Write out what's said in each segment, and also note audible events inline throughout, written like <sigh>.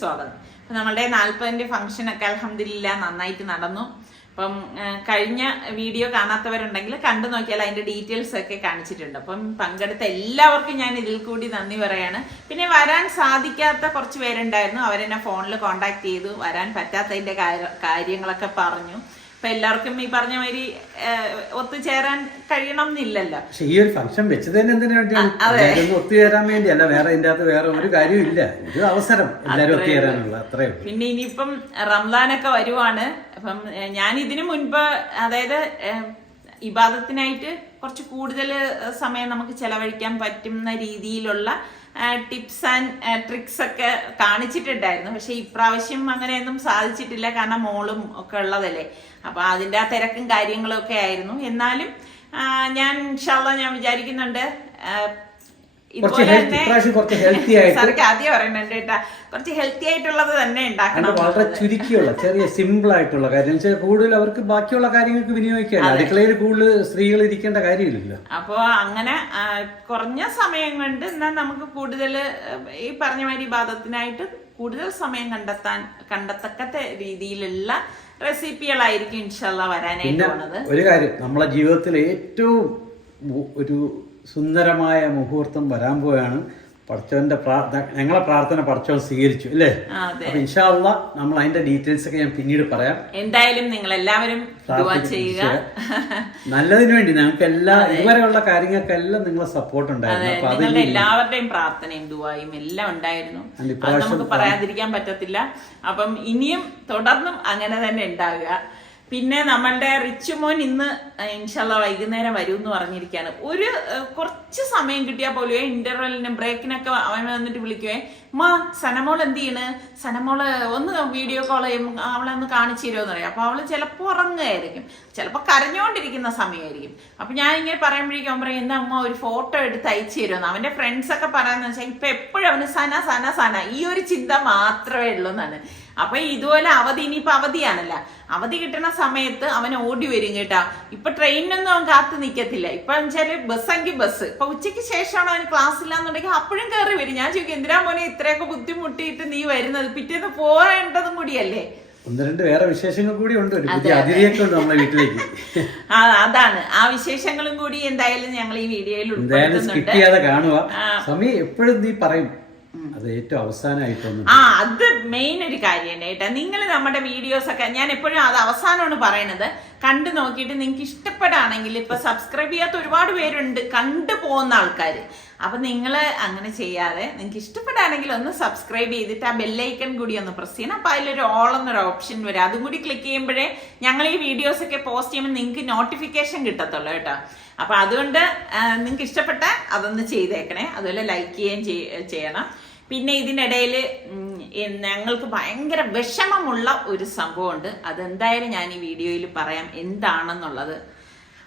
സ്വാഗതം. അപ്പം നമ്മളുടെ നാൽപ്പതിന്റെ ഫംഗ്ഷനൊക്കെ അലഹമില്ല നന്നായിട്ട് നടന്നു. അപ്പം കഴിഞ്ഞ വീഡിയോ കാണാത്തവരുണ്ടെങ്കിൽ കണ്ടു നോക്കിയാൽ അതിന്റെ ഡീറ്റെയിൽസ് ഒക്കെ കാണിച്ചിട്ടുണ്ട്. അപ്പം പങ്കെടുത്ത എല്ലാവർക്കും ഞാൻ ഇതിൽ കൂടി നന്ദി പറയാണ്. പിന്നെ വരാൻ സാധിക്കാത്ത കുറച്ച് പേരുണ്ടായിരുന്നു. അവരെന്നെ ഫോണിൽ കോണ്ടാക്ട് ചെയ്തു. വരാൻ പറ്റാത്തതിന്റെ കാര്യ- കാര്യങ്ങളൊക്കെ പറഞ്ഞു. അപ്പൊ എല്ലാവർക്കും ഈ പറഞ്ഞ മാതിരി ഒത്തുചേരാൻ കഴിയണം എന്നില്ലല്ലോ പക്ഷെ ഈ ഒരു ഫംഗ്ഷൻ വെച്ചത് തന്നെ എന്തിനു വേണ്ടിയാണ്? എല്ലാവരും ഒത്തുചേരാൻ വേണ്ടിയല്ല വേറെ ഇതിന്റെ അകത്ത് വേറെ ഒരു കാര്യവും ഇല്ല ഒരു അവസരം എല്ലാവരും ഒത്തുചേരാനുള്ള അത്രേ പിന്നെ ഇനിയിപ്പം റംസാനൊക്കെ വരുവാണ്. അപ്പം ഞാൻ ഇതിനു മുൻപ് അതായത് ഇബാദത്തിനായിട്ട് കുറച്ച് കൂടുതൽ സമയം നമുക്ക് ചെലവഴിക്കാൻ പറ്റുന്ന രീതിയിലുള്ള ടിപ്സ് ആൻഡ് ട്രിക്സ് ഒക്കെ കാണിച്ചിട്ടുണ്ടായിരുന്നു. പക്ഷെ ഇപ്രാവശ്യം അങ്ങനെയൊന്നും സാധിച്ചിട്ടില്ല. കാരണം മോളും ഒക്കെ ഉള്ളതല്ലേ. അപ്പൊ അതിന്റെ ആ തിരക്കും കാര്യങ്ങളും ഒക്കെ ആയിരുന്നു. എന്നാലും ഞാൻ ഇൻഷാല്ല ഞാൻ വിചാരിക്കുന്നുണ്ട് കുറച്ച് ഇപ്രാവശ്യം കുറച്ച് ഹെൽത്തി ആയിട്ട് ആദ്യം പറയുന്നുണ്ട് കേട്ടാ കുറച്ച് ഹെൽത്തി ആയിട്ടുള്ളത് തന്നെ ഉണ്ടാക്കണം വളരെ ചുരുക്കിയുള്ള ചെറിയ സിമ്പിൾ ആയിട്ടുള്ള കാര്യം. വെച്ചാൽ കൂടുതൽ അവർക്ക് ബാക്കിയുള്ള കാര്യങ്ങൾക്ക് വിനിയോഗിക്കാൻ അടുക്കളയിൽ കൂടുതൽ സ്ത്രീകൾ ഇരിക്കേണ്ട കാര്യമില്ല അപ്പോ അങ്ങനെ കുറഞ്ഞ സമയം കൊണ്ട് എന്നാൽ നമുക്ക് കൂടുതൽ ഈ പറഞ്ഞ മാതിരി ബാധത്തിനായിട്ട് കൂടുതൽ സമയം കണ്ടെത്താൻ കണ്ടെത്തക്കത്ത രീതിയിലുള്ള റെസിപ്പികളായിരിക്കും ഇൻഷല്ല വരാനായിട്ട് ഒരു കാര്യം നമ്മളെ ജീവിതത്തിൽ ഏറ്റവും ഒരു സുന്ദരമായ മുഹൂർത്തം വരാൻ പോവുകയാണ് പടച്ചവന്റെ പ്രാർത്ഥന ഞങ്ങളെ പ്രാർത്ഥന പടച്ചവൻ സ്വീകരിച്ചു അല്ലേ? അപ്പൊ ഇൻഷാല്ല നമ്മൾ അതിന്റെ ഡീറ്റെയിൽസ് ഒക്കെ ഞാൻ പിന്നീട് പറയാം. എന്തായാലും നിങ്ങൾ എല്ലാവരും ചെയ്യുക. നല്ലതിന് വേണ്ടി ഞങ്ങൾക്ക് എല്ലാ ഇതുവരെയുള്ള കാര്യങ്ങൾക്കെല്ലാം നിങ്ങളെ സപ്പോർട്ട് ഉണ്ടായിരുന്നു. എല്ലാവരുടെയും പ്രാർത്ഥനയും ദുവായും എല്ലാം ഉണ്ടായിരുന്നു. നമുക്ക് പറയാതിരിക്കാൻ പറ്റത്തില്ല. അപ്പം ഇനിയും തുടർന്നും അങ്ങനെ തന്നെ ഉണ്ടാവുക പിന്നെ നമ്മളുടെ റിച്ചുമോൻ ഇന്ന് ഇൻഷല്ല വൈകുന്നേരം വരും എന്ന് പറഞ്ഞിരിക്കുകയാണ് ഒരു കുറച്ച് സമയം കിട്ടിയാൽ പോലും ഇന്റർവെല്ലിനും ബ്രേക്കിനൊക്കെ അവൻ വന്നിട്ട് വിളിക്കുവേ മാ സനമോൾ എന്ത് ചെയ്യണ്? സനമോൾ ഒന്ന് വീഡിയോ കോൾ ചെയ്യും അവളെ ഒന്ന് കാണിച്ചു തരുമെന്ന് പറയും അപ്പൊ അവൾ ചിലപ്പോൾ ഉറങ്ങുകയായിരിക്കും ചിലപ്പോൾ കരഞ്ഞുകൊണ്ടിരിക്കുന്ന സമയമായിരിക്കും. അപ്പൊ ഞാൻ ഇങ്ങനെ പറയുമ്പോഴേക്കും അവൻ പറയും എന്താ അമ്മ ഒരു ഫോട്ടോ എടുത്ത് അയച്ചു തരുമെന്ന് ഫ്രണ്ട്സ് ഒക്കെ പറയാന്ന് വെച്ചാൽ ഇപ്പൊ എപ്പോഴും അവന് സന സന സന ഈ ഒരു ചിന്ത മാത്രമേ ഉള്ളൂ എന്നാണ് അപ്പൊ ഇതുപോലെ അവധി ഇനിയിപ്പോ അവധിയാണല്ല. അവധി കിട്ടുന്ന സമയത്ത് അവൻ ഓടി വരും കേട്ടാ. ഇപ്പൊ ട്രെയിനൊന്നും അവൻ കാത്തു നിൽക്കത്തില്ല ഇപ്പൊ വെച്ചാൽ ബസ്സെങ്കിൽ ബസ് ഇപ്പൊ ഉച്ചയ്ക്ക് ശേഷമാണ് അവന് ക്ലാസ് ഇല്ലാന്നുണ്ടെങ്കിൽ അപ്പോഴും കയറി വരും. ഞാൻ ചോദിക്കും എന്തിനാ മോനെ ഇത്രയൊക്കെ ബുദ്ധിമുട്ടിയിട്ട് നീ വരുന്നത്? പിറ്റേന്ന് പോരേണ്ടതും കൂടിയല്ലേ ഒന്ന് രണ്ട് വേറെ വിശേഷങ്ങൾ കൂടി ഉണ്ട്. അതിഥിയൊക്കെ ഉണ്ട് നമ്മളെ വീട്ടിലേക്ക്. അതാണ്. ആ വിശേഷങ്ങളും കൂടി എന്തായാലും ഞങ്ങൾ ഈ വീഡിയോയിൽ എന്തായാലും സ്കിപ്പ് ചെയ്യാതെ കാണുക. സമയം എപ്പോഴും നീ പറയും അത് ഏറ്റവും അവസാനമായിട്ടൊന്നും. ആ അത് മെയിൻ ഒരു കാര്യമാണ് കേട്ടോ. നിങ്ങൾ നമ്മുടെ വീഡിയോസ് ഒക്കെ ഞാൻ എപ്പോഴും അത് അവസാനമാണ് പറയണത്. കണ്ടു നോക്കിയിട്ട് നിങ്ങൾക്ക് ഇഷ്ടപ്പെടുകയാണെങ്കിൽ ഇപ്പൊ സബ്സ്ക്രൈബ് ചെയ്യാത്ത ഒരുപാട് പേരുണ്ട്. കണ്ടു പോകുന്ന ആൾക്കാർ അപ്പൊ നിങ്ങൾ അങ്ങനെ ചെയ്യാതെ നിങ്ങൾക്ക് ഇഷ്ടപ്പെടുകയാണെങ്കിൽ ഒന്ന് സബ്സ്ക്രൈബ് ചെയ്തിട്ട് ആ ബെല്ലൈക്കൺ കൂടി ഒന്ന് പ്രസ് ചെയ്യണം. അപ്പൊ അതിലൊരു ഓൾ എന്നൊരു ഓപ്ഷൻ വരും. അതും കൂടി ക്ലിക്ക് ചെയ്യുമ്പോഴേ ഞങ്ങൾ ഈ വീഡിയോസ് ഒക്കെ പോസ്റ്റ് ചെയ്യുമ്പോൾ നിങ്ങൾക്ക് നോട്ടിഫിക്കേഷൻ കിട്ടത്തുള്ളൂ കേട്ടോ. അപ്പൊ അതുകൊണ്ട് നിങ്ങൾക്ക് ഇഷ്ടപ്പെട്ട അതൊന്ന് ചെയ്തേക്കണേ. അതുപോലെ ലൈക്ക് ചെയ്യുകയും ചെയ്യണം. പിന്നെ ഇതിനിടയിൽ ഞങ്ങൾക്ക് ഭയങ്കര വിഷമമുള്ള ഒരു സംഭവമുണ്ട്. അതെന്തായാലും ഞാൻ ഈ വീഡിയോയിൽ പറയാം എന്താണെന്നുള്ളത്.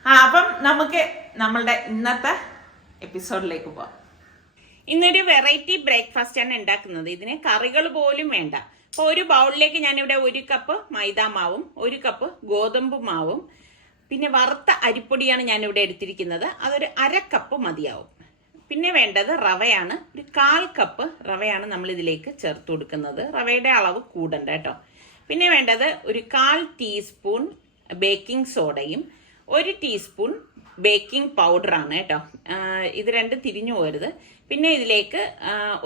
ആ അപ്പം നമുക്ക് നമ്മളുടെ ഇന്നത്തെ എപ്പിസോഡിലേക്ക് പോവാം. ഇന്നൊരു വെറൈറ്റി ബ്രേക്ക്ഫാസ്റ്റ് ആണ് ഉണ്ടാക്കുന്നത്. ഇതിന് കറികൾ പോലും വേണ്ട. അപ്പോൾ ഒരു ബൗളിലേക്ക് ഞാനിവിടെ ഒരു കപ്പ് മൈദാ മാവും ഒരു കപ്പ് ഗോതമ്പ് മാവും പിന്നെ വറുത്ത അരിപ്പൊടിയാണ് ഞാനിവിടെ എടുത്തിരിക്കുന്നത്. അതൊരു അര കപ്പ് മതിയാവും. പിന്നെ വേണ്ടത് റവയാണ്. ഒരു കാൽ കപ്പ് റവയാണ് നമ്മൾ ഇതിലേക്ക് ചേർത്ത് കൊടുക്കുന്നത്. റവയുടെ അളവ് കൂടണ്ട കേട്ടോ. പിന്നെ വേണ്ടത് ഒരു കാൽ ടീസ്പൂൺ ബേക്കിംഗ് സോഡയും ഒരു ടീസ്പൂൺ ബേക്കിംഗ് പൗഡറാണ് കേട്ടോ. ഇത് രണ്ട് തിരിഞ്ഞു പോരുത് പിന്നെ ഇതിലേക്ക്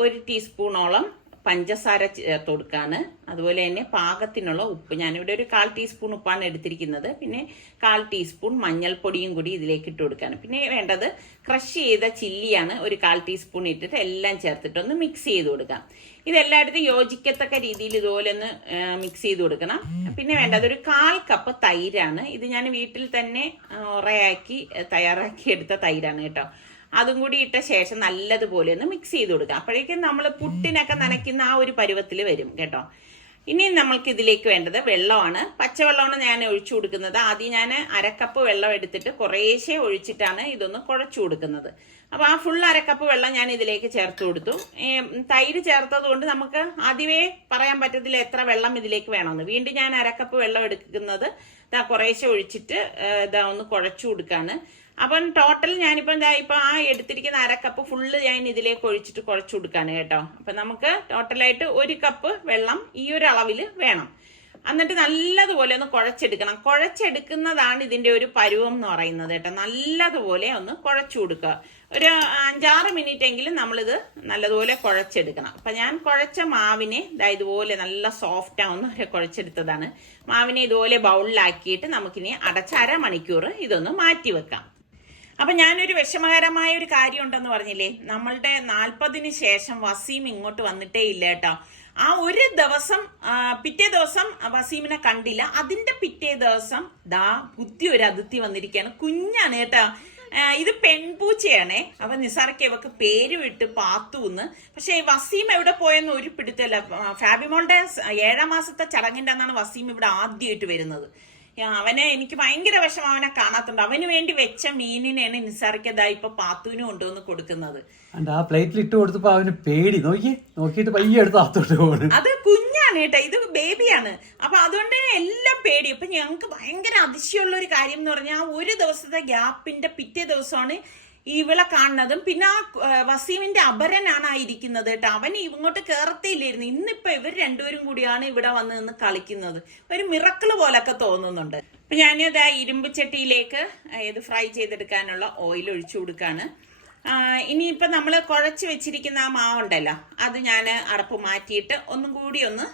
ഒരു ടീസ്പൂണോളം പഞ്ചസാര ചേർത്ത് കൊടുക്കാണ് അതുപോലെ തന്നെ പാകത്തിനുള്ള ഉപ്പ്. ഞാനിവിടെ ഒരു കാൽ ടീസ്പൂൺ ഉപ്പാണ് എടുത്തിരിക്കുന്നത്. പിന്നെ കാൽ ടീസ്പൂൺ മഞ്ഞൾപ്പൊടിയും കൂടി ഇതിലേക്ക് ഇട്ട് കൊടുക്കാണ്. പിന്നെ വേണ്ടത് ക്രഷ് ചെയ്ത ചില്ലിയാണ് ഒരു കാൽ ടീസ്പൂൺ ഇട്ടിട്ട് എല്ലാം ചേർത്തിട്ട് ഒന്ന് മിക്സ് ചെയ്ത് കൊടുക്കാം. ഇതെല്ലായിടത്തും യോജിക്കത്തക്ക രീതിയിൽ ഇതുപോലെ ഒന്ന് മിക്സ് ചെയ്ത് കൊടുക്കണം. പിന്നെ വേണ്ടത് ഒരു കാൽ കപ്പ് തൈരാണ്. ഇത് ഞാൻ വീട്ടിൽ തന്നെ ഉറയാക്കി തയ്യാറാക്കി എടുത്ത തൈരാണ് കേട്ടോ. അതും കൂടി ഇട്ട ശേഷം നല്ലതുപോലെ ഒന്ന് മിക്സ് ചെയ്ത് കൊടുക്കുക. അപ്പോഴേക്കും നമ്മൾ പുട്ടിനൊക്കെ നനയ്ക്കുന്ന ആ ഒരു പരുവത്തിൽ വരും കേട്ടോ. ഇനി നമ്മൾക്ക് ഇതിലേക്ക് വേണ്ടത് വെള്ളമാണ്. പച്ചവെള്ളമാണ് ഞാൻ ഒഴിച്ചു കൊടുക്കുന്നത്. ആദ്യം ഞാൻ അരക്കപ്പ് വെള്ളം എടുത്തിട്ട് കുറേശ്ശെ ഒഴിച്ചിട്ടാണ് ഇതൊന്ന് കുഴച്ചു കൊടുക്കുന്നത്. അപ്പോൾ ആ ഫുൾ അരക്കപ്പ് വെള്ളം ഞാൻ ഇതിലേക്ക് ചേർത്ത് കൊടുത്തു. തൈര് ചേർത്തത് കൊണ്ട് നമുക്ക് ആദ്യമേ പറയാൻ പറ്റത്തില്ല എത്ര വെള്ളം ഇതിലേക്ക് വേണമെന്ന്. വീണ്ടും ഞാൻ അരക്കപ്പ് വെള്ളം എടുക്കുന്നത് ഇതാ കുറേശ്ശെ ഒഴിച്ചിട്ട് ഇതാ ഒന്ന് കുഴച്ചു കൊടുക്കാണ്. അപ്പം ടോട്ടൽ ഞാനിപ്പോൾ എന്താ ഇപ്പം ആ എടുത്തിരിക്കുന്ന അര കപ്പ് ഫുള്ള് ഞാൻ ഇതിലേക്ക് ഒഴിച്ചിട്ട് കുഴച്ചു കൊടുക്കാണ് കേട്ടോ. അപ്പം നമുക്ക് ടോട്ടലായിട്ട് ഒരു കപ്പ് വെള്ളം ഈ ഒരു അളവിൽ വേണം. എന്നിട്ട് നല്ലതുപോലെ ഒന്ന് കുഴച്ചെടുക്കണം. കുഴച്ചെടുക്കുന്നതാണ് ഇതിന്റെ ഒരു പരുവം എന്ന് പറയുന്നത് കേട്ടോ. നല്ലതുപോലെ ഒന്ന് കുഴച്ചു കൊടുക്കുക. ഒരു അഞ്ചാറ് മിനിറ്റ് എങ്കിലും നമ്മളിത് നല്ലതുപോലെ കുഴച്ചെടുക്കണം. അപ്പം ഞാൻ കുഴച്ച മാവിനെ ഇതാ ഇതുപോലെ നല്ല സോഫ്റ്റ് ആവുന്ന കുഴച്ചെടുത്തതാണ്. മാവിനെ ഇതുപോലെ ബൗളിലാക്കിയിട്ട് നമുക്കിനി അടച്ച അരമണിക്കൂർ ഇതൊന്ന് മാറ്റി വെക്കാം. അപ്പൊ ഞാനൊരു വിഷമകരമായ ഒരു കാര്യം ഉണ്ടെന്ന് പറഞ്ഞില്ലേ? നമ്മളുടെ നാൽപ്പതിന് ശേഷം വസീം ഇങ്ങോട്ട് വന്നിട്ടേ ഇല്ല കേട്ടോ. ആ ഒരു ദിവസം പിറ്റേ ദിവസം വസീമിനെ കണ്ടില്ല. അതിന്റെ പിറ്റേ ദിവസം ദാ ബുദ്ധി ഒരു അതിർത്തി വന്നിരിക്കുകയാണ്. കുഞ്ഞാണ് കേട്ടോ. ഇത് പെൺപൂച്ചയാണേ. അപ്പൊ നിസാർക്ക് ഇവക്ക് പേര് വിട്ട് പാത്തു എന്ന് പക്ഷെ വസീം എവിടെ പോയെന്ന് ഒരു പിടുത്തല്ല ഫാബിമോളുടെ ഏഴാം മാസത്തെ ചടങ്ങിന്റെ അന്നാണ് വസീം ഇവിടെ ആദ്യമായിട്ട് വരുന്നത്. അവനെ എനിക്ക് ഭയങ്കര വിഷമം. അവനെ കാണാത്തുണ്ട്. അവന് വേണ്ടി വെച്ച മീനിനെയാണ് നിസാറിക്കതാ ഇപ്പൊ പാത്തുവിന് കൊണ്ടുവന്ന് കൊടുക്കുന്നത്. ആ പ്ലേറ്റിൽ ഇട്ട് കൊടുത്തപ്പോ അവന് പേടി. നോക്കി നോക്കിയിട്ട് പയ്യെ എടുത്ത് അത് കുഞ്ഞാണ് കേട്ടോ. ഇത് ബേബിയാണ്. അപ്പൊ അതുകൊണ്ട് എല്ലാം പേടി. അപ്പൊ ഞങ്ങൾക്ക് ഭയങ്കര അതിശയമുള്ള ഒരു കാര്യം എന്ന് പറഞ്ഞാൽ ഒരു ദിവസത്തെ ഗ്യാപ്പിന്റെ പിറ്റേ ദിവസമാണ് ഇവളെ കാണുന്നതും പിന്നെ ആ വസീമിന്റെ അപരനാണ് ആ ഇരിക്കുന്നത് കേട്ടോ. അവൻ ഇങ്ങോട്ട് കയറത്തില്ലായിരുന്നു ഇന്നിപ്പോ ഇവർ രണ്ടുപേരും കൂടിയാണ് ഇവിടെ വന്ന് നിന്ന് കളിക്കുന്നത്. ഒരു മിറക്കിൾ പോലൊക്കെ തോന്നുന്നുണ്ട്. അപ്പൊ ഞാനിത് ആ ഇരുമ്പ് ചട്ടിയിലേക്ക് ഇത് ഫ്രൈ ചെയ്തെടുക്കാനുള്ള ഓയിൽ ഒഴിച്ചു കൊടുക്കാണ്. ഇനിയിപ്പോൾ ഇനിയിപ്പം നമ്മൾ കുഴച്ച് വെച്ചിരിക്കുന്ന ആ മാവുണ്ടല്ലോ അത് ഞാൻ അടപ്പ് മാറ്റിയിട്ട് ഒന്നും കൂടി ഒന്ന്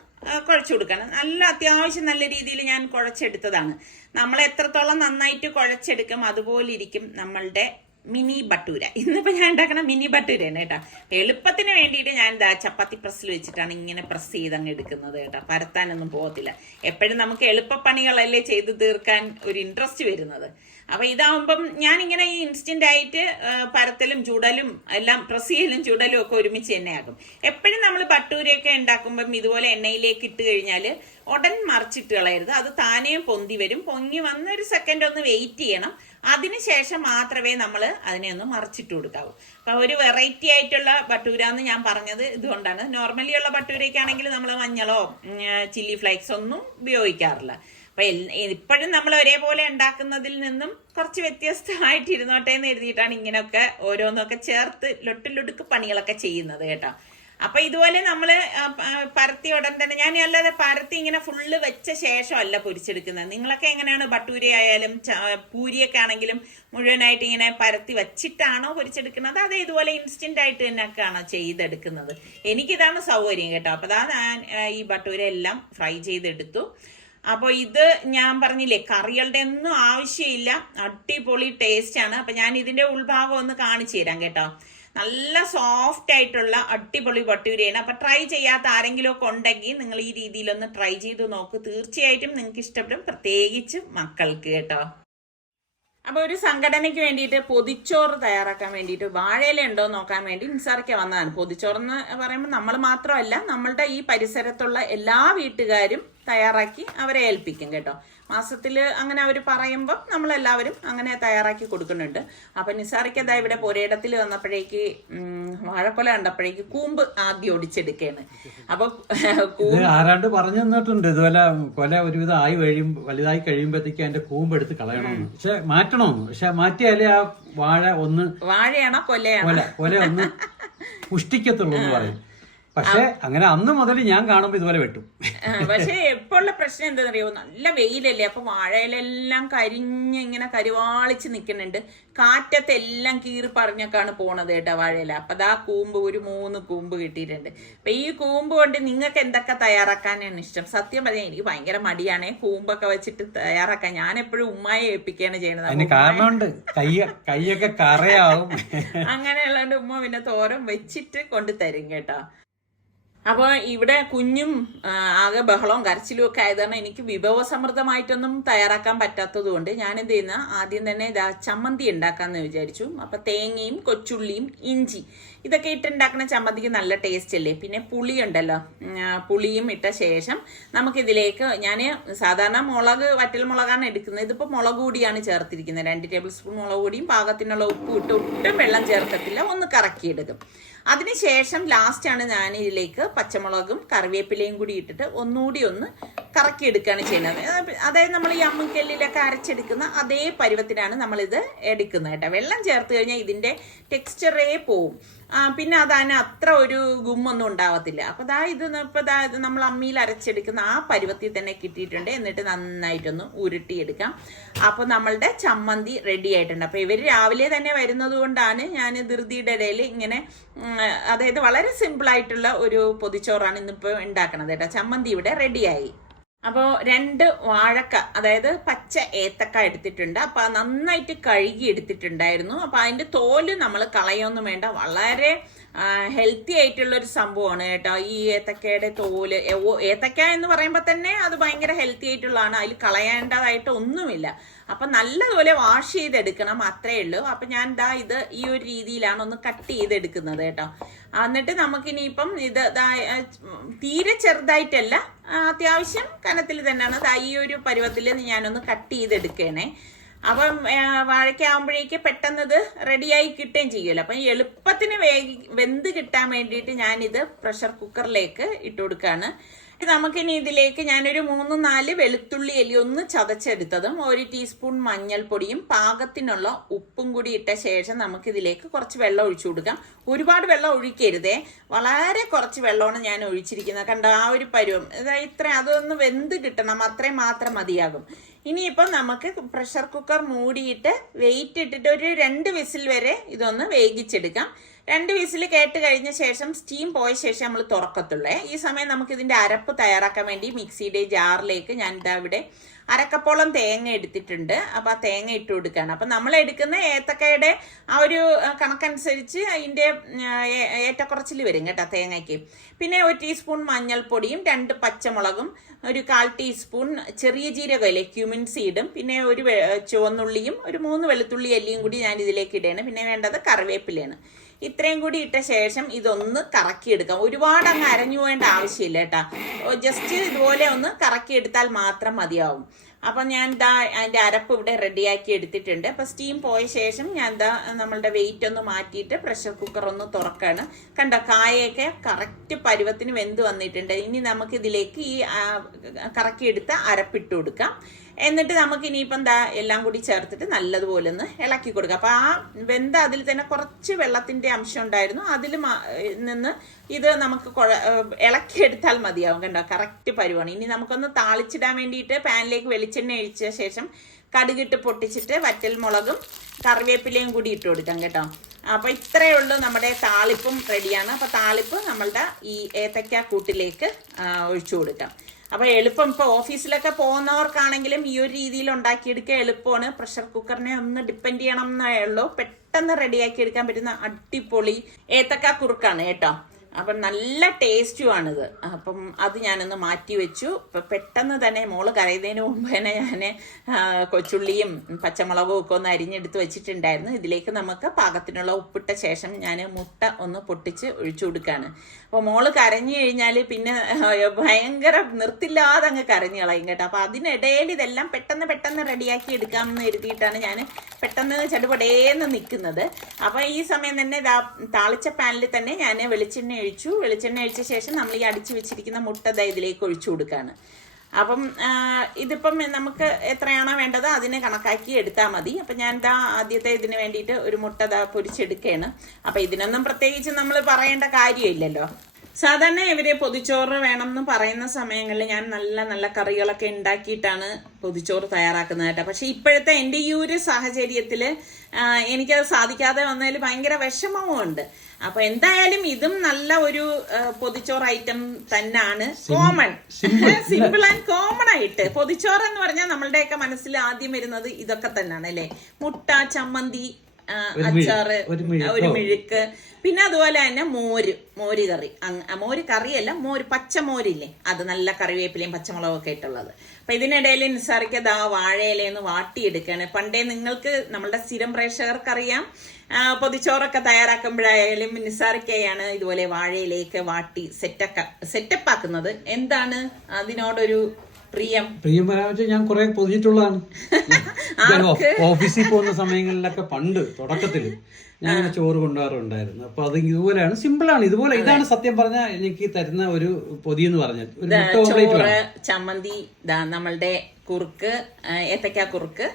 കുഴച്ച് കൊടുക്കണം. നല്ല അത്യാവശ്യം നല്ല രീതിയിൽ ഞാൻ കുഴച്ചെടുത്തതാണ്. നമ്മൾ എത്രത്തോളം നന്നായിട്ട് കുഴച്ചെടുക്കും അതുപോലെ ഇരിക്കും നമ്മളുടെ മിനി ബട്ടൂര. ഇന്നിപ്പോ ഞാൻ ഉണ്ടാക്കണ മിനി ബട്ടൂരയാണ് കേട്ടോ. എളുപ്പത്തിന് വേണ്ടിയിട്ട് ഞാൻ എന്താ ചപ്പാത്തി പ്രസ്സിൽ വെച്ചിട്ടാണ് ഇങ്ങനെ പ്രസ് ചെയ്ത് അങ്ങ് എടുക്കുന്നത് കേട്ടോ. പരത്താനൊന്നും പോകത്തില്ല. എപ്പോഴും നമുക്ക് എളുപ്പപ്പണികളല്ലേ ചെയ്ത് തീർക്കാൻ ഒരു ഇൻട്രസ്റ്റ് വരുന്നത്. അപ്പൊ ഇതാവുമ്പം ഞാൻ ഇങ്ങനെ ഈ ഇൻസ്റ്റന്റ് ആയിട്ട് പരത്തലും ചുടലും എല്ലാം പ്രസ് ചെയ്യലും ചുടലും ഒക്കെ ഒരുമിച്ച് തന്നെയാകും എപ്പോഴും നമ്മൾ ബട്ടൂരയൊക്കെ ഉണ്ടാക്കുമ്പം ഇതുപോലെ എണ്ണയിലേക്ക് ഇട്ട് കഴിഞ്ഞാൽ ഉടൻ മറിച്ചിട്ട് കളയരുത്. അത് താനേ പൊന്തി വരും. പൊങ്ങി വന്ന ഒരു സെക്കൻഡ് ഒന്ന് വെയിറ്റ് ചെയ്യണം. അതിനുശേഷം മാത്രമേ നമ്മൾ അതിനെ ഒന്ന് മറിച്ചിട്ട് കൊടുക്കാവൂ. അപ്പൊ ഒരു വെറൈറ്റി ആയിട്ടുള്ള ബട്ടൂര എന്ന് ഞാൻ പറഞ്ഞത് ഇതുകൊണ്ടാണ്. നോർമലി ഉള്ള ബട്ടൂരയ്ക്കാണെങ്കിൽ നമ്മൾ മഞ്ഞളോ ചില്ലി ഫ്ലേക്സ് ഒന്നും ഉപയോഗിക്കാറില്ല. അപ്പൊ ഇപ്പോഴും നമ്മൾ ഒരേപോലെ ഉണ്ടാക്കുന്നതിൽ നിന്നും കുറച്ച് വ്യത്യസ്തമായിട്ട് ഇരുന്നോട്ടെ എന്ന് എഴുതിയിട്ടാണ് ഇങ്ങനെയൊക്കെ ഓരോന്നൊക്കെ ചേർത്ത് ലൊട്ടിലൊടുക്ക് പണികളൊക്കെ ചെയ്യുന്നത് കേട്ടോ. അപ്പൊ ഇതുപോലെ ആ, പരത്തി ഉടൻ തന്നെ ഞാൻ അല്ലാതെ പരത്തി ഇങ്ങനെ ഫുള്ള് വെച്ച ശേഷം അല്ല പൊരിച്ചെടുക്കുന്നത്. നിങ്ങളൊക്കെ എങ്ങനെയാണ് ബട്ടൂരി ആയാലും പൂരിയൊക്കെ ആണെങ്കിലും മുഴുവനായിട്ട് ഇങ്ങനെ പരത്തി വെച്ചിട്ടാണോ പൊരിച്ചെടുക്കുന്നത്? അതെ ഇതുപോലെ ഇൻസ്റ്റന്റ് ആയിട്ട് തന്നെയൊക്കെയാണോ ചെയ്തെടുക്കുന്നത്? എനിക്കിതാണ് സൗകര്യം കേട്ടോ. അപ്പൊ അതാ ഞാൻ ഈ ബട്ടൂര എല്ലാം ഫ്രൈ ചെയ്തെടുത്തു. അപ്പോൾ ഇത് ഞാൻ പറഞ്ഞില്ലേ കറികളുടെ ഒന്നും ആവശ്യമില്ല. അടിപൊളി ടേസ്റ്റ് ആണ്. അപ്പൊ ഞാൻ ഇതിന്റെ ഉൾഭാഗം ഒന്ന് കാണിച്ചു തരാം കേട്ടോ. നല്ല സോഫ്റ്റ് ആയിട്ടുള്ള അടിപൊളി ബട്ടൂരയാണ് അപ്പൊ ട്രൈ ചെയ്യാത്ത ആരെങ്കിലും ഒക്കെ ഉണ്ടെങ്കിൽ നിങ്ങൾ ഈ രീതിയിലൊന്ന് ട്രൈ ചെയ്ത് നോക്കൂ. തീർച്ചയായിട്ടും നിങ്ങൾക്ക് ഇഷ്ടപ്പെടും. പ്രത്യേകിച്ച് മക്കൾക്ക് കേട്ടോ. അപ്പൊ ഒരു സംഘടനയ്ക്ക് വേണ്ടിയിട്ട് പൊതിച്ചോറ് തയ്യാറാക്കാൻ വേണ്ടിയിട്ട് വാഴയില ഉണ്ടോ നോക്കാൻ വേണ്ടി നിസാറിക്ക വന്നതാണ്. പൊതിച്ചോറെന്ന് പറയുമ്പോൾ നമ്മൾ മാത്രമല്ല നമ്മളുടെ ഈ പരിസരത്തുള്ള എല്ലാ വീട്ടുകാരും തയ്യാറാക്കി അവരെ ഏൽപ്പിക്കും കേട്ടോ. മാസത്തിൽ അങ്ങനെ അവർ പറയുമ്പം നമ്മളെല്ലാവരും അങ്ങനെ തയ്യാറാക്കി കൊടുക്കുന്നുണ്ട്. അപ്പൊ നിസാറിക്ക് അതാ ഇവിടെ പുരയിടത്തിൽ വന്നപ്പോഴേക്ക് വാഴക്കൊല കണ്ടപ്പോഴേക്ക് കൂമ്പ് ആദ്യം ഒടിച്ചെടുക്കുകയാണ് അപ്പൊ ആരാണ്ട് പറഞ്ഞു തന്നിട്ടുണ്ട്. ഇതുപോലെ കൊല ഒരുവിധം ആയി കഴിയും വലുതായി കഴിയുമ്പോഴത്തേക്ക് അതിന്റെ കൂമ്പ് എടുത്ത് കളയണമെന്ന് പക്ഷെ മാറ്റണമെന്ന് പക്ഷെ മാറ്റിയാലേ ആ വാഴ ഒന്ന് വാഴയാണോ കൊലയാണോ? കൊല കൊല ഒന്ന് പുഷ്ടിക്കത്തുള്ളൂ എന്ന് പറയും. പക്ഷെ അങ്ങനെ അന്ന് മുതൽ ഞാൻ കാണുമ്പോ ഇതുപോലെ വെട്ടും. പക്ഷെ എപ്പോഴുള്ള പ്രശ്നം എന്താണെന്നറിയോ നല്ല വെയിലല്ലേ അപ്പൊ വാഴയിലെല്ലാം കരിഞ്ഞ് ഇങ്ങനെ കരുവാളിച്ച് നിൽക്കുന്നുണ്ട് കാറ്റത്തെല്ലാം കീറി പറഞ്ഞൊക്കെയാണ് പോണത് കേട്ടോ വാഴയില. അപ്പൊ ദാ കൂമ്പ് ഒരു മൂന്ന് കൂമ്പ് കിട്ടിയിട്ടുണ്ട്. അപ്പൊ ഈ കൂമ്പ് കൊണ്ട് നിങ്ങൾക്ക് എന്തൊക്കെ തയ്യാറാക്കാനാണ് ഇഷ്ടം? സത്യം പറഞ്ഞാൽ എനിക്ക് ഭയങ്കര മടിയാണ്. കൂമ്പൊക്കെ വെച്ചിട്ട് തയ്യാറാക്കാൻ. ഞാൻ എപ്പോഴും ഉമ്മായി ഏൽപ്പിക്കുകയാണ് ചെയ്യണത് കൈയൊക്കെ കറയാവും. <laughs> അങ്ങനെയുള്ളതുകൊണ്ട് ഉമ്മ പിന്നെ തോരം വെച്ചിട്ട് കൊണ്ട് തരും കേട്ടോ. അപ്പോൾ ഇവിടെ കുഞ്ഞും ആകെ ബഹളവും കരച്ചിലും ഒക്കെ ആയതാണ് എനിക്ക് വിഭവസമൃദ്ധമായിട്ടൊന്നും തയ്യാറാക്കാൻ പറ്റാത്തത് കൊണ്ട് ഞാൻ എന്ത് ചെയ്യുന്ന ആദ്യം തന്നെ ഇതാ ചമ്മന്തി ഉണ്ടാക്കാന്ന് വിചാരിച്ചു. അപ്പൊ തേങ്ങയും കൊച്ചുള്ളിയും ഇഞ്ചി ഇതൊക്കെ ഇട്ടുണ്ടാക്കുന്ന ചമ്മന്തിക്ക് നല്ല ടേസ്റ്റ് അല്ലേ? പിന്നെ പുളി ഉണ്ടല്ലോ പുളിയും ഇട്ട ശേഷം നമുക്കിതിലേക്ക് ഞാൻ സാധാരണ മുളക് വറ്റൽ മുളകാണ് എടുക്കുന്നത്. ഇതിപ്പോൾ മുളക് പൊടിയാണ് ചേർത്തിരിക്കുന്നത്. രണ്ട് ടേബിൾ സ്പൂൺ മുളക് പൊടിയും പാകത്തിനുള്ള ഉപ്പ് ഇട്ട് ഒട്ടും വെള്ളം ചേർക്കത്തില്ല. ഒന്ന് കറക്കിയെടുക്കും. അതിനുശേഷം ലാസ്റ്റാണ് ഞാൻ ഇതിലേക്ക് പച്ചമുളകും കറിവേപ്പിലയും കൂടി ഇട്ടിട്ട് ഒന്നുകൂടി ഒന്ന് കറക്കി എടുക്കുകയാണ് ചെയ്യുന്നത്. അത് അതായത് നമ്മൾ ഈ അമ്മിക്കല്ലിലൊക്കെ അരച്ചെടുക്കുന്ന അതേ പരുവത്തിനാണ് നമ്മളിത് എടുക്കുന്നത് കേട്ടോ. വെള്ളം ചേർത്ത് കഴിഞ്ഞാൽ ഇതിന്റെ ടെക്സ്ചറേ പോവും. പിന്നെ അതിന് അത്ര ഒരു ഗുമ്മൊന്നും ഉണ്ടാവത്തില്ല. അപ്പോൾ ദാ ഇത് ഇപ്പോൾ ദാ ഇത് നമ്മൾ അമ്മിയിൽ അരച്ചെടുക്കുന്ന ആ പരുവത്തിൽ തന്നെ കിട്ടിയിട്ടുണ്ട്. എന്നിട്ട് നന്നായിട്ടൊന്ന് ഉരുട്ടിയെടുക്കാം. അപ്പോൾ നമ്മളുടെ ചമ്മന്തി റെഡി ആയിട്ടുണ്ട്. അപ്പോൾ ഇവർ രാവിലെ തന്നെ വരുന്നത് കൊണ്ടാണ് ഞാൻ ധൃതിയുടെ ഇടയിൽ ഇങ്ങനെ അതായത് വളരെ സിമ്പിൾ ആയിട്ടുള്ള ഒരു പൊതിച്ചോറാണ് ഇന്നിപ്പോ ഉണ്ടാക്കണത് കേട്ടോ. ചമ്മന്തി ഇവിടെ റെഡിയായി അപ്പോൾ രണ്ട് വാഴക്ക അതായത് പച്ച ഏത്തക്ക എടുത്തിട്ടുണ്ട്. അപ്പോൾ നന്നായിട്ട് കഴുകി എടുത്തിട്ടുണ്ടായിരുന്നു അപ്പോൾ അതിന്റെ തോൽ നമ്മൾ കളയൊന്നും വേണ്ട. വളരെ ഹെൽത്തി ആയിട്ടുള്ള ഒരു സംഭവമാണ് കേട്ടോ. ഈ ഏത്തക്കയുടെ തോൽ ഏത്തക്ക എന്ന് പറയുമ്പോൾ തന്നെ അത് ഭയങ്കര ഹെൽത്തി ആയിട്ടുള്ളതാണ്. അതിൽ കളയേണ്ടതായിട്ട് ഒന്നുമില്ല. അപ്പം നല്ലതുപോലെ വാഷ് ചെയ്തെടുക്കണം അത്രേ ഉള്ളൂ. അപ്പം ഞാൻ ദാ ഇത് ഈ ഒരു രീതിയിലാണ് ഒന്ന് കട്ട് ചെയ്തെടുക്കുന്നത് കേട്ടോ. എന്നിട്ട് നമുക്കിനിയിപ്പം ഇത് തീരെ ചെറുതായിട്ടല്ല അത്യാവശ്യം കനത്തിൽ തന്നെയാണ്. ഈ ഒരു പരുവത്തിൽ ഞാനൊന്ന് കട്ട് ചെയ്തെടുക്കണേ. അപ്പം വാഴയ്ക്കാകുമ്പോഴേക്ക് പെട്ടെന്ന് ഇത് റെഡിയായി കിട്ടുകയും ചെയ്യുമല്ലോ അപ്പം എളുപ്പത്തിന് വേഗി വെന്ത് കിട്ടാൻ വേണ്ടിയിട്ട് ഞാനിത് പ്രഷർ കുക്കറിലേക്ക് ഇട്ട് കൊടുക്കുകയാണ്. നമുക്കിനി ഇതിലേക്ക് ഞാനൊരു മൂന്ന് നാല് വെളുത്തുള്ളി എലി ഒന്ന് ചതച്ചെടുത്തതും ഒരു ടീസ്പൂൺ മഞ്ഞൾപ്പൊടിയും പാകത്തിനുള്ള ഉപ്പും കൂടി ഇട്ട ശേഷം നമുക്കിതിലേക്ക് കുറച്ച് വെള്ളം ഒഴിച്ചു കൊടുക്കാം. ഒരുപാട് വെള്ളം ഒഴിക്കരുതേ. വളരെ കുറച്ച് വെള്ളമാണ് ഞാൻ ഒഴിച്ചിരിക്കുന്നത്. കണ്ട ആ ഒരു പരുവം. ഇതാ ഇത്ര അതൊന്ന് വെന്ത് കിട്ടണം. അത്രയും മാത്രം മതിയാകും. ഇനിയിപ്പം നമുക്ക് പ്രഷർ കുക്കർ മൂടിയിട്ട് വെയിറ്റ് ഇട്ടിട്ട് ഒരു രണ്ട് വിസിൽ വരെ ഇതൊന്ന് വേവിച്ചെടുക്കാം. രണ്ട് വിസിൽ കേട്ട് കഴിഞ്ഞ ശേഷം സ്റ്റീം പോയ ശേഷം നമ്മൾ തുറക്കത്തുള്ളേ. ഈ സമയം നമുക്ക് ഇതിന്റെ അരപ്പ് തയ്യാറാക്കാൻ വേണ്ടി മിക്സിയുടെ ജാറിലേക്ക് ഞാൻ ഇതാ ഇവിടെ അരക്കപ്പോളം തേങ്ങ എടുത്തിട്ടുണ്ട്. അപ്പൊ ആ തേങ്ങ ഇട്ട് കൊടുക്കുകയാണ് അപ്പൊ നമ്മൾ എടുക്കുന്ന ഏത്തക്കയുടെ ആ ഒരു കണക്കനുസരിച്ച് അതിന്റെ ഏറ്റക്കുറച്ചിൽ വരും കേട്ടോ തേങ്ങയ്ക്ക്. പിന്നെ ഒരു ടീസ്പൂൺ മഞ്ഞൾപ്പൊടിയും രണ്ട് പച്ചമുളകും ഒരു കാൽ ടീസ്പൂൺ ചെറിയ ജീരകമില്ലേ ക്യൂമിൻ സീഡും പിന്നെ ഒരു ചുവന്നുള്ളിയും ഒരു മൂന്ന് വെളുത്തുള്ളി അല്ലിയും കൂടി ഞാൻ ഇതിലേക്ക് ഇടയാണ്. പിന്നെ വേണ്ടത് കറിവേപ്പിലയാണ്. ഇത്രയും കൂടി ഇട്ട ശേഷം ഇതൊന്ന് കറക്കിയെടുക്കാം. ഒരുപാട് അങ്ങ് അരഞ്ഞു പോകേണ്ട ആവശ്യമില്ല കേട്ടാ. ജസ്റ്റ് ഇതുപോലെ ഒന്ന് കറക്കിയെടുത്താൽ മാത്രം മതിയാവും. അപ്പം ഞാൻ ഇതാ അതിന്റെ അരപ്പ് ഇവിടെ റെഡിയാക്കി എടുത്തിട്ടുണ്ട്. അപ്പം സ്റ്റീം പോയ ശേഷം ഞാൻ എന്താ നമ്മളുടെ വെയിറ്റ് ഒന്ന് മാറ്റിയിട്ട് പ്രഷർ കുക്കർ ഒന്ന് തുറക്കാണ്. കണ്ടോ കായയൊക്കെ കറക്റ്റ് പരുവത്തിന് വെന്ത് വന്നിട്ടുണ്ട്. ഇനി നമുക്കിതിലേക്ക് ഈ കറക്കിയെടുത്ത അരപ്പിട്ട് കൊടുക്കാം. എന്നിട്ട് നമുക്ക് ഇനിയിപ്പം എന്താ എല്ലാം കൂടി ചേർത്തിട്ട് നല്ലതുപോലെ ഒന്ന് ഇളക്കി കൊടുക്കുക അപ്പൊ ആ വെന്ത അതിൽ തന്നെ കുറച്ച് വെള്ളത്തിന്റെ അംശം ഉണ്ടായിരുന്നു. അതിൽ നിന്ന് ഇത് നമുക്ക് ഇളക്കിയെടുത്താൽ മതിയാവും കണ്ടോ? കറക്റ്റ് പരുവാണ്. ഇനി നമുക്കൊന്ന് താളിച്ചിടാൻ വേണ്ടിയിട്ട് പാനിലേക്ക് വെളിച്ചെണ്ണ ഒഴിച്ച ശേഷം കടുകിട്ട് പൊട്ടിച്ചിട്ട് വറ്റൽ മുളകും കറിവേപ്പിലയും കൂടി ഇട്ട് കൊടുക്കാം കേട്ടോ. അപ്പൊ ഇത്രയേ ഉള്ളൂ നമ്മുടെ താളിപ്പും റെഡിയാണ് അപ്പൊ താളിപ്പ് നമ്മളുടെ ഈ ഏത്തക്ക കൂട്ടിലേക്ക് ഒഴിച്ചു കൊടുക്കാം. അപ്പൊ എളുപ്പം ഇപ്പൊ ഓഫീസിലൊക്കെ പോകുന്നവർക്കാണെങ്കിലും ഈ ഒരു രീതിയിൽ ഉണ്ടാക്കിയെടുക്കുക എളുപ്പമാണ്. പ്രഷർ കുക്കറിനെ ഒന്ന് ഡിപ്പെൻഡ് ചെയ്യണം എന്നേ ഉള്ളൂ. പെട്ടെന്ന് റെഡിയാക്കി എടുക്കാൻ പറ്റുന്ന അടിപൊളി ഏത്തക്ക കുറുക്കാണ് കേട്ടോ. അപ്പം നല്ല ടേസ്റ്റുമാണിത് അപ്പം അത് ഞാനൊന്ന് മാറ്റി വെച്ചു. ഇപ്പൊ പെട്ടെന്ന് തന്നെ മോൾ കരയുന്നതിന് മുമ്പ് തന്നെ ഞാൻ കൊച്ചുള്ളിയും പച്ചമുളകും ഒക്കെ ഒന്ന് അരിഞ്ഞെടുത്ത് വെച്ചിട്ടുണ്ടായിരുന്നു. ഇതിലേക്ക് നമുക്ക് പാകത്തിനുള്ള ഉപ്പിട്ട ശേഷം ഞാൻ മുട്ട ഒന്ന് പൊട്ടിച്ച് ഒഴിച്ചു കൊടുക്കുകയാണ് അപ്പോൾ മോൾ കരഞ്ഞു കഴിഞ്ഞാൽ പിന്നെ ഭയങ്കര നിർത്തില്ലാതെ അങ്ങ് കരഞ്ഞു കളയും കേട്ടോ. അപ്പോൾ അതിനിടയിൽ ഇതെല്ലാം പെട്ടെന്ന് പെട്ടെന്ന് റെഡിയാക്കി എടുക്കാമെന്ന് കരുതിയിട്ടാണ് ഞാൻ പെട്ടെന്ന് ചടുപടേന്ന് നിൽക്കുന്നത് അപ്പോൾ ഈ സമയം തന്നെ താളിച്ച പാനിൽ തന്നെ ഞാൻ വെളിച്ചെണ്ണ ഒഴിച്ചു വെളിച്ചെണ്ണ ഒഴിച്ച ശേഷം നമ്മൾ ഈ അടിച്ചു വെച്ചിരിക്കുന്ന മുട്ട ഇതിലേക്ക് ഒഴിച്ചു കൊടുക്കുകയാണ് അപ്പം ഇതിപ്പം നമുക്ക് എത്രയാണോ വേണ്ടത് അതിനെ കണക്കാക്കി എടുത്താൽ മതി. അപ്പം ഞാൻ ഇതാ ആദ്യത്തെ ഇതിന് വേണ്ടിയിട്ട് ഒരു മുട്ട പൊരിച്ചെടുക്കുകയാണ് അപ്പം ഇതിനൊന്നും പ്രത്യേകിച്ച് നമ്മൾ പറയേണ്ട കാര്യമില്ലല്ലോ. സാധാരണ ഇവർ പൊതിച്ചോറ് വേണം എന്ന് പറയുന്ന സമയങ്ങളിൽ ഞാൻ നല്ല നല്ല കറികളൊക്കെ ഉണ്ടാക്കിയിട്ടാണ് പൊതിച്ചോറ് തയ്യാറാക്കുന്നത് കേട്ടോ പക്ഷെ ഇപ്പോഴത്തെ എന്റെ ഈ ഒരു സാഹചര്യത്തിൽ എനിക്കത് സാധിക്കാതെ വന്നതിൽ ഭയങ്കര വിഷമവും ഉണ്ട് അപ്പൊ എന്തായാലും ഇതും നല്ല ഒരു പൊതിച്ചോറ് ഐറ്റം തന്നെയാണ് കോമൺ. <laughs> സിമ്പിൾ. ആൻഡ് കോമൺ ആയിട്ട്. പൊതിച്ചോറ് എന്ന് പറഞ്ഞാൽ നമ്മളുടെയൊക്കെ മനസ്സിൽ ആദ്യം വരുന്നത് ഇതൊക്കെ തന്നെയാണ് അല്ലെ? മുട്ട ചമ്മന്തി അച്ചാറ് ഒരു മിഴുക്ക്. പിന്നെ അതുപോലെ തന്നെ മോര് മോര് കറി. മോര് കറിയല്ല മോര് പച്ചമോരില്ലേ അത് നല്ല കറിവേപ്പിലയും പച്ചമുളകും ഒക്കെ ഇട്ടുള്ളത്. അപ്പൊ ഇതിനിടയിൽ നിസ്സാറിക്ക് ദാ വാഴയിലയെന്ന് വാട്ടിയെടുക്കുകയാണ്. പണ്ടേ നിങ്ങൾക്ക് നമ്മളുടെ സ്ഥിരം പ്രേക്ഷകർക്കറിയാം. പൊതിച്ചോറൊക്കെ തയ്യാറാക്കുമ്പോഴായാലും നിസാറിക്കയാണ് ഇതുപോലെ വാഴയിലേക്ക് വാട്ടി സെറ്റക്ക സെറ്റപ്പ് ആക്കുന്നത് എന്താണ് അതിനോടൊരു പ്രിയം. പ്രിയം ഞാൻ കുറെ പൊതിഞ്ഞിട്ടുള്ളതാണ്. <laughs> ഓഫീസിൽ പോകുന്ന സമയങ്ങളിലൊക്കെ പണ്ട് തുടക്കത്തിൽ ഞാൻ ചോറ് കൊണ്ടുപോകാറുണ്ടായിരുന്നു അപ്പൊ അത് ഇതുപോലെയാണ് സിമ്പിളാണ്. ഇതുപോലെ ഇതാണ് സത്യം പറഞ്ഞാൽ എനിക്ക് തരുന്ന ഒരു പൊതി എന്ന് പറഞ്ഞാൽ ഒരു ചോറ് ചമ്മന്തി നമ്മളുടെ കുറുക്ക് ഏത്തക്ക കുറുക്ക്.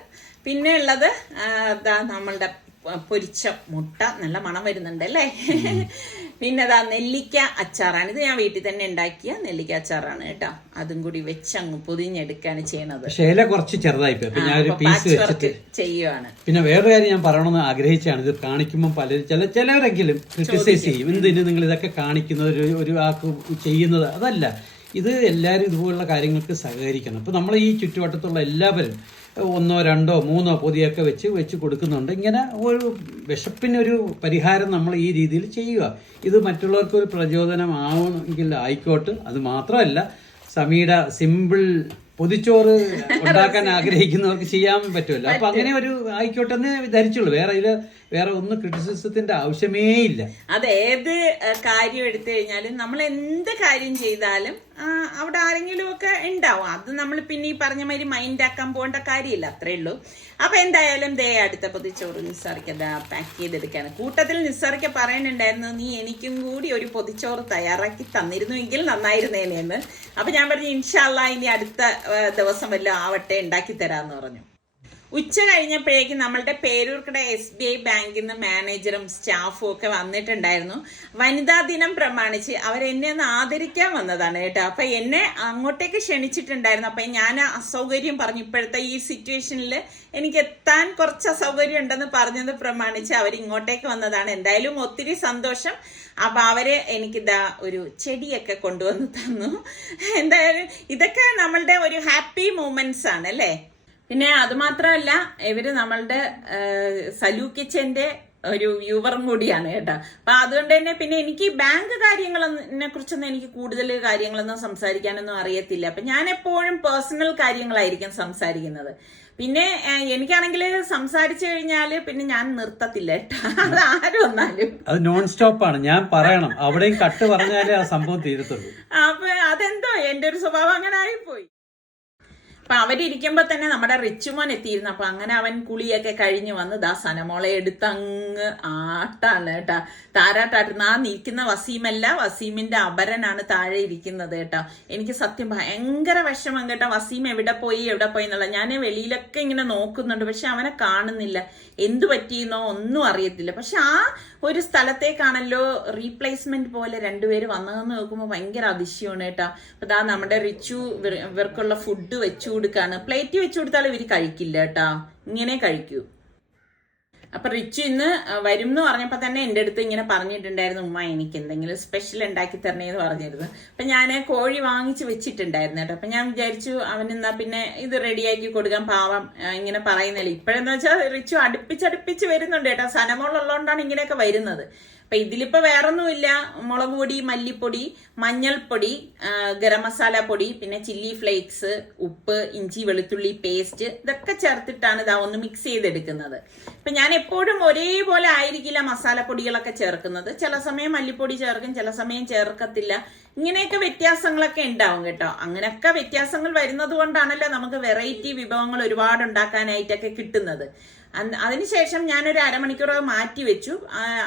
പിന്നെ ഉള്ളത് നമ്മളുടെ പൊരിച്ച മുട്ട. നല്ല മണം വരുന്നുണ്ട് അല്ലേ? പിന്നെ അതാ നെല്ലിക്ക അച്ചാറാണ്. ഇത് ഞാൻ വീട്ടിൽ തന്നെ ഉണ്ടാക്കിയ നെല്ലിക്ക അച്ചാറാണ് കേട്ടോ. അതും കൂടി വെച്ച് അങ്ങ് പൊതിഞ്ഞെടുക്കാണ് ചെയ്യണത്. ഇല കുറച്ച് ചെറുതായി ചെയ്യുവാണ്. പിന്നെ വേറെ കാര്യം ഞാൻ പറയണമെന്ന് ആഗ്രഹിച്ചാണ്. ഇത് കാണിക്കുമ്പോൾ പല ചില ചിലരെങ്കിലും ക്രിറ്റിസൈസ് ചെയ്യും. എന്തിന് നിങ്ങൾ ഇതൊക്കെ കാണിക്കുന്നത്? ഒരു ഒരു ആൾക്ക് ചെയ്യുന്നത് അതല്ല. ഇത് എല്ലാവരും ഇതുപോലുള്ള കാര്യങ്ങൾക്ക് സഹകരിക്കണം. അപ്പോൾ നമ്മൾ ഈ ചുറ്റുവട്ടത്തുള്ള എല്ലാവരും ഒന്നോ രണ്ടോ മൂന്നോ പൊതിയൊക്കെ വെച്ച് വെച്ച് കൊടുക്കുന്നുണ്ട്. ഇങ്ങനെ ഒരു വിശപ്പിനൊരു പരിഹാരം നമ്മൾ ഈ രീതിയിൽ ചെയ്യുക. ഇത് മറ്റുള്ളവർക്ക് ഒരു പ്രചോദനമാവണമെങ്കിൽ ആയിക്കോട്ടെ. അത് മാത്രമല്ല സമീട സിമ്പിൾ പൊതിച്ചോറ് <laughs> ഉണ്ടാക്കാൻ ആഗ്രഹിക്കുന്നവർക്ക് ചെയ്യാൻ പറ്റുമല്ലോ. അപ്പൊ അങ്ങനെ ഒരു ആയിക്കോട്ടെ എന്ന് ധരിച്ചുള്ളൂ വേറെ ഇതിൽ വേറെ ഒന്നും ക്രിറ്റിസിസത്തിന്റെ ആവശ്യമേ ഇല്ല അതേത് കാര്യം എടുത്തു കഴിഞ്ഞാലും നമ്മൾ എന്ത് കാര്യം ചെയ്താലും അവിടെ ആരെങ്കിലും ഒക്കെ ഉണ്ടാവും. അത് നമ്മൾ പിന്നെ ഈ പറഞ്ഞ മാതിരി മൈൻഡ് ആക്കാൻ പോകേണ്ട കാര്യമില്ല അത്രേ ഉള്ളൂ. അപ്പൊ എന്തായാലും ദേ അടുത്ത പൊതിച്ചോറ് നിസ്സാറിക്ക് അതാ പാക്ക് ചെയ്തെടുക്കാണ്. കൂട്ടത്തിൽ നിസ്സാറിക്ക് പറയാനുണ്ടായിരുന്നു നീ എനിക്കും കൂടി ഒരു പൊതിച്ചോറ് തയ്യാറാക്കി തന്നിരുന്നുവെങ്കിൽ നന്നായിരുന്നേനെ എന്ന് അപ്പൊ ഞാൻ പറഞ്ഞു ഇൻഷാല്ല ഇനി അടുത്ത ദിവസം വല്ലതും ആവട്ടെ ഉണ്ടാക്കി തരാന്ന് പറഞ്ഞു. ഉച്ച കഴിഞ്ഞപ്പോഴേക്കും നമ്മളുടെ പേരൂർക്കട എസ് ബി ഐ ബാങ്കിൽ നിന്ന് മാനേജറും സ്റ്റാഫും ഒക്കെ വന്നിട്ടുണ്ടായിരുന്നു. വനിതാ ദിനം പ്രമാണിച്ച് അവർ എന്നെ ഒന്ന് ആദരിക്കാൻ വന്നതാണ് കേട്ടോ. അപ്പൊ എന്നെ അങ്ങോട്ടേക്ക് ക്ഷണിച്ചിട്ടുണ്ടായിരുന്നു. അപ്പൊ ഞാൻ അസൗകര്യം പറഞ്ഞു. ഇപ്പോഴത്തെ ഈ സിറ്റുവേഷനിൽ എനിക്ക് എത്താൻ കുറച്ച് അസൗകര്യം ഉണ്ടെന്ന് പറഞ്ഞത് പ്രമാണിച്ച് അവർ ഇങ്ങോട്ടേക്ക് വന്നതാണ്. എന്തായാലും ഒത്തിരി സന്തോഷം. അപ്പൊ അവർ എനിക്കിതാ ഒരു ചെടിയൊക്കെ കൊണ്ടുവന്ന് തന്നു. എന്തായാലും ഇതൊക്കെ നമ്മളുടെ ഒരു ഹാപ്പി മൂമെന്റ്സ് ആണ് അല്ലേ? പിന്നെ അത് മാത്രമല്ല ഇവർ നമ്മളുടെ സലൂ കിച്ചന്റെ ഒരു വ്യൂവറും കൂടിയാണ് കേട്ടോ. അപ്പൊ അതുകൊണ്ട് തന്നെ പിന്നെ എനിക്ക് ബാങ്ക് കാര്യങ്ങളെ കുറിച്ചൊന്നും എനിക്ക് കൂടുതൽ കാര്യങ്ങളൊന്നും സംസാരിക്കാനൊന്നും അറിയത്തില്ല. അപ്പൊ ഞാൻ എപ്പോഴും പേഴ്സണൽ കാര്യങ്ങളായിരിക്കും സംസാരിക്കുന്നത്. പിന്നെ എനിക്കാണെങ്കിൽ സംസാരിച്ചു കഴിഞ്ഞാൽ പിന്നെ ഞാൻ നിർത്തത്തില്ല കേട്ടോ. അത് ആരും വന്നാലും. അത് നോൺ സ്റ്റോപ്പ് ആണ്. ഞാൻ പറയണം. അവിടെയും കട്ട് പറഞ്ഞാലേ ആ സംഭവം തീരത്തുള്ളൂ. അപ്പൊ അതെന്തോ? എന്റെ ഒരു സ്വഭാവം അങ്ങനെ ആയിപ്പോയി. അപ്പൊ അവരിയ്ക്കുമ്പോ തന്നെ നമ്മുടെ റിച്ചുമോൻ എത്തിയിരുന്നു. അപ്പൊ അങ്ങനെ അവൻ കുളിയൊക്കെ കഴിഞ്ഞ് വന്ന് ദാ സനമോളെ എടുത്തങ്ങ് ആട്ടാണ് കേട്ടാ. താരാട്ടാട്ടുന്ന ആ നിൽക്കുന്ന വസീമല്ല വസീമിന്റെ അപരനാണ് താഴെ ഇരിക്കുന്നത് കേട്ടോ. എനിക്ക് സത്യം ഭയങ്കര വിഷമം കേട്ടോ. വസീം എവിടെ പോയി എവിടെ പോയി എന്നുള്ള ഞാൻ വെളിയിലൊക്കെ ഇങ്ങനെ നോക്കുന്നുണ്ട്. പക്ഷെ അവനെ കാണുന്നില്ല. എന്തു പറ്റിയെന്നോ ഒന്നും അറിയത്തില്ല. പക്ഷെ ആ ഒരു സ്ഥലത്തേക്കാണല്ലോ റീപ്ലേസ്മെന്റ് പോലെ രണ്ടുപേര് വന്നതെന്ന് നോക്കുമ്പോൾ ഭയങ്കര അതിശയമാണ് കേട്ടോ. അപ്പൊ ദാ നമ്മുടെ റിച്ചു ഇവർ- ഇവർക്കുള്ള ഫുഡ് വെച്ചു കൊടുക്കാണ്. പ്ലേറ്റ് വെച്ചു കൊടുത്താൽ ഇവർ കഴിക്കില്ല കേട്ടോ. ഇങ്ങനെ കഴിക്കൂ. അപ്പൊ റിച്ചു ഇന്ന് വരും എന്ന് പറഞ്ഞപ്പോ തന്നെ എന്റെ അടുത്ത് ഇങ്ങനെ പറഞ്ഞിട്ടുണ്ടായിരുന്നു ഉമ്മ എനിക്ക് എന്തെങ്കിലും സ്പെഷ്യൽ ഉണ്ടാക്കി തരണേന്ന് പറഞ്ഞിരുന്നു. അപ്പൊ ഞാൻ കോഴി വാങ്ങിച്ച് വെച്ചിട്ടുണ്ടായിരുന്നു കേട്ടോ. അപ്പൊ ഞാൻ വിചാരിച്ചു അവൻ എന്നാ പിന്നെ ഇത് റെഡിയാക്കി കൊടുക്കാൻ പാവം. ഇങ്ങനെ പറയുന്നില്ല ഇപ്പോഴെന്ന് വെച്ചാൽ റിച്ചു അടുപ്പിച്ചടുപ്പിച്ച് വരുന്നുണ്ട് കേട്ടോ. സനമോളുള്ളതുകൊണ്ടാണ് ഇങ്ങനെയൊക്കെ വരുന്നത്. അപ്പൊ ഇതിലിപ്പോ വേറൊന്നുമില്ല. മുളക് പൊടി മല്ലിപ്പൊടി മഞ്ഞൾപ്പൊടി ഗരം മസാല പൊടി പിന്നെ ചില്ലി ഫ്ലേക്സ് ഉപ്പ് ഇഞ്ചി വെളുത്തുള്ളി പേസ്റ്റ് ഇതൊക്കെ ചേർത്തിട്ടാണ് ഇതാ ഒന്ന് മിക്സ് ചെയ്തെടുക്കുന്നത്. ഇപ്പൊ ഞാൻ എപ്പോഴും ഒരേപോലെ ആയിരിക്കില്ല മസാലപ്പൊടികളൊക്കെ ചേർക്കുന്നത്. ചില സമയം മല്ലിപ്പൊടി ചേർക്കും ചില സമയം ചേർക്കത്തില്ല. ഇങ്ങനെയൊക്കെ വ്യത്യാസങ്ങളൊക്കെ ഉണ്ടാവും കേട്ടോ. അങ്ങനെയൊക്കെ വ്യത്യാസങ്ങൾ വരുന്നത് കൊണ്ടാണല്ലോ നമുക്ക് വെറൈറ്റി വിഭവങ്ങൾ ഒരുപാട് ഉണ്ടാക്കാനായിട്ടൊക്കെ കിട്ടുന്നത്. അതിനുശേഷം ഞാനൊരു അരമണിക്കൂർ അത് മാറ്റി വെച്ചു.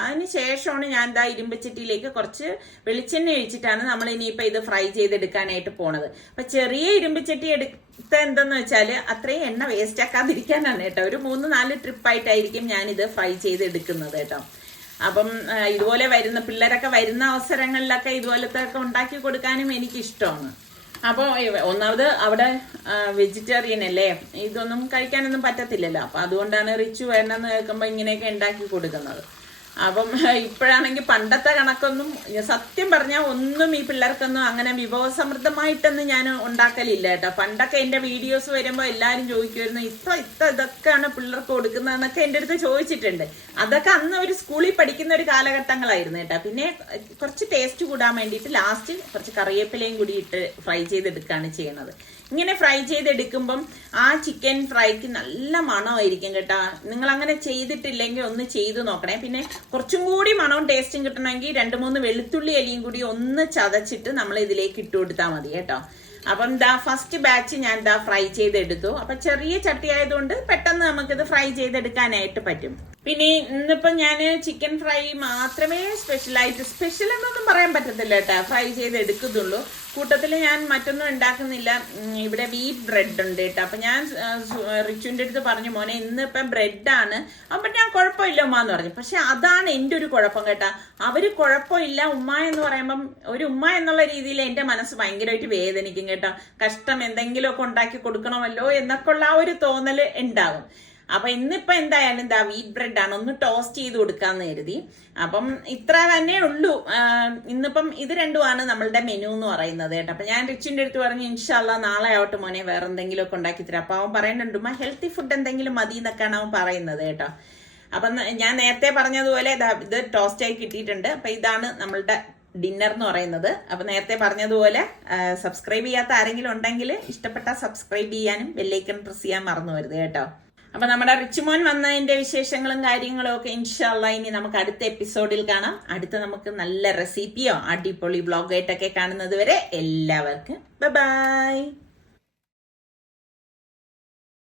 അതിനുശേഷമാണ് ഞാൻ എന്താ ഇരുമ്പച്ചട്ടിയിലേക്ക് കുറച്ച് വെളിച്ചെണ്ണ ഒഴിച്ചിട്ടാണ് നമ്മൾ ഇനിയിപ്പോ ഇത് ഫ്രൈ ചെയ്തെടുക്കാനായിട്ട് പോണത്. അപ്പൊ ചെറിയ ഇരുമ്പച്ചട്ടി എടുത്ത എന്തെന്ന് വെച്ചാൽ അത്രയും എണ്ണ വേസ്റ്റ് ആക്കാതിരിക്കാനാണ് കേട്ടോ. ഒരു മൂന്ന് നാല് ട്രിപ്പായിട്ടായിരിക്കും ഞാനിത് ഫ്രൈ ചെയ്ത് എടുക്കുന്നത് കേട്ടോ. അപ്പം ഇതുപോലെ വരുന്ന പിള്ളേരൊക്കെ വരുന്ന അവസരങ്ങളിലൊക്കെ ഇതുപോലത്തെ ഒക്കെ ഉണ്ടാക്കി കൊടുക്കാനും എനിക്ക് ഇഷ്ടമാണ് അപ്പോൾ ഒന്നാമത് അവിടെ വെജിറ്റേറിയൻ അല്ലേ? ഇതൊന്നും കഴിക്കാനൊന്നും പറ്റത്തില്ലല്ലോ. അപ്പൊ അതുകൊണ്ടാണ് റിച്ച് വേണമെന്ന് കേൾക്കുമ്പോൾ ഇങ്ങനെയൊക്കെ ഉണ്ടാക്കി കൊടുക്കുന്നത്. അപ്പം ഇപ്പോഴാണെങ്കിൽ പണ്ടത്തെ കണക്കൊന്നും സത്യം പറഞ്ഞാൽ ഒന്നും ഈ പിള്ളേർക്കൊന്നും അങ്ങനെ വിഭവസമൃദ്ധമായിട്ടൊന്നും ഞാൻ ഉണ്ടാക്കലില്ല കേട്ടോ. പണ്ടൊക്കെ എന്റെ വീഡിയോസ് വരുമ്പോൾ എല്ലാവരും ചോദിക്കുമായിരുന്നു ഇത്ര ഇത്ര ഇതൊക്കെയാണ് പിള്ളേർക്ക് കൊടുക്കുന്നതെന്നൊക്കെ എന്റെ അടുത്ത് ചോദിച്ചിട്ടുണ്ട്. അതൊക്കെ അന്ന് ഒരു സ്കൂളിൽ പഠിക്കുന്ന ഒരു കാലഘട്ടങ്ങളായിരുന്നു കേട്ടോ. പിന്നെ കുറച്ച് ടേസ്റ്റ് കൂടാൻ വേണ്ടിയിട്ട് ലാസ്റ്റ് കുറച്ച് കറിവേപ്പിലയും കൂടി ഇട്ട് ഫ്രൈ ചെയ്തെടുക്കുകയാണ് ചെയ്യണത് ഇങ്ങനെ ഫ്രൈ ചെയ്തെടുക്കുമ്പം ആ ചിക്കൻ ഫ്രൈക്ക് നല്ല മണമായിരിക്കും കേട്ടോ. നിങ്ങൾ അങ്ങനെ ചെയ്തിട്ടില്ലെങ്കിൽ ഒന്ന് ചെയ്തു നോക്കണേ. പിന്നെ കുറച്ചും കൂടി മണവും ടേസ്റ്റും കിട്ടണമെങ്കിൽ രണ്ട് മൂന്ന് വെളുത്തുള്ളി അലിയും കൂടി ഒന്ന് ചതച്ചിട്ട് നമ്മൾ ഇതിലേക്ക് ഇട്ടു കൊടുത്താൽ മതി കേട്ടോ. അപ്പം ദാ ഫസ്റ്റ് ബാച്ച് ഞാൻ ദാ ഫ്രൈ ചെയ്തെടുത്തു. അപ്പൊ ചെറിയ ചട്ടി ആയതുകൊണ്ട് പെട്ടെന്ന് നമുക്കിത് ഫ്രൈ ചെയ്തെടുക്കാനായിട്ട് പറ്റും. പിന്നെ ഇന്നിപ്പം ഞാൻ ചിക്കൻ ഫ്രൈ മാത്രമേ സ്പെഷ്യലായിട്ട് സ്പെഷ്യൽ എന്നൊന്നും പറയാൻ പറ്റത്തില്ല കേട്ടോ. ഫ്രൈ ചെയ്ത് എടുക്കുന്നുള്ളൂ. കൂട്ടത്തിൽ ഞാൻ മറ്റൊന്നും ഉണ്ടാക്കുന്നില്ല. ഇവിടെ വീറ്റ് ബ്രെഡ് ഉണ്ട് കേട്ടോ. അപ്പം ഞാൻ റിച്ചുവിന്റെ അടുത്ത് പറഞ്ഞു മോനെ ഇന്നിപ്പം ബ്രെഡാണ് അപ്പം ഞാൻ കുഴപ്പമില്ല ഉമ്മ എന്ന് പറഞ്ഞു. പക്ഷെ അതാണ് എന്റെ ഒരു കുഴപ്പം കേട്ടോ. അവർ കുഴപ്പമില്ല ഉമ്മ എന്ന് പറയുമ്പം ഒരു ഉമ്മ എന്നുള്ള രീതിയിൽ എന്റെ മനസ്സ് ഭയങ്കരമായിട്ട് വേദനിക്കും കേട്ടോ. കഷ്ടം എന്തെങ്കിലുമൊക്കെ ഉണ്ടാക്കി കൊടുക്കണമല്ലോ എന്നൊക്കെ ഉള്ള ആ ഒരു തോന്നൽ ഉണ്ടാകും അപ്പൊ ഇന്നിപ്പോ എന്തായാലും എന്താ വീറ്റ് ബ്രെഡ് ആണ് ഒന്ന് ടോസ്റ്റ് ചെയ്ത് കൊടുക്കാന്ന് കരുതി. അപ്പം ഇത്ര തന്നെ ഉള്ളൂ. ഇന്നിപ്പം ഇത് രണ്ടുമാണ് നമ്മളുടെ മെനു എന്ന് പറയുന്നത് കേട്ടോ. അപ്പൊ ഞാൻ റിച്ചിന്റെ അടുത്ത് പറഞ്ഞു ഇൻഷാല്ല നാളെ ആവട്ടെ മോനെ വേറെ എന്തെങ്കിലും ഒക്കെ ഉണ്ടാക്കി തരാം. അപ്പൊ അവൻ പറയുന്നുണ്ട് ഉമ്മ ഹെൽത്തി ഫുഡ് എന്തെങ്കിലും മതി എന്നൊക്കെയാണ് അവൻ പറയുന്നത് കേട്ടോ. അപ്പൊ ഞാൻ നേരത്തെ പറഞ്ഞതുപോലെ ഇത് ടോസ്റ്റ് ആയി കിട്ടിയിട്ടുണ്ട്. അപ്പൊ ഇതാണ് നമ്മളുടെ ഡിന്നർ എന്ന് പറയുന്നത്. അപ്പൊ നേരത്തെ പറഞ്ഞതുപോലെ സബ്സ്ക്രൈബ് ചെയ്യാത്ത ആരെങ്കിലും ഉണ്ടെങ്കിൽ ഇഷ്ടപ്പെട്ട സബ്സ്ക്രൈബ് ചെയ്യാനും ബെല്ലൈക്കൺ പ്രസ് ചെയ്യാൻ മറന്നു വരുത് കേട്ടോ. അപ്പൊ നമ്മുടെ റിച്ചുമോൻ വന്നതിന്റെ വിശേഷങ്ങളും കാര്യങ്ങളും ഒക്കെ ഇൻഷാല്ല ഇനി നമുക്ക് അടുത്ത എപ്പിസോഡിൽ കാണാം. അടുത്ത നമുക്ക് നല്ല റെസിപ്പിയോ അടിപൊളി ബ്ലോഗായിട്ടൊക്കെ കാണുന്നത് വരെ എല്ലാവർക്കും. ബൈ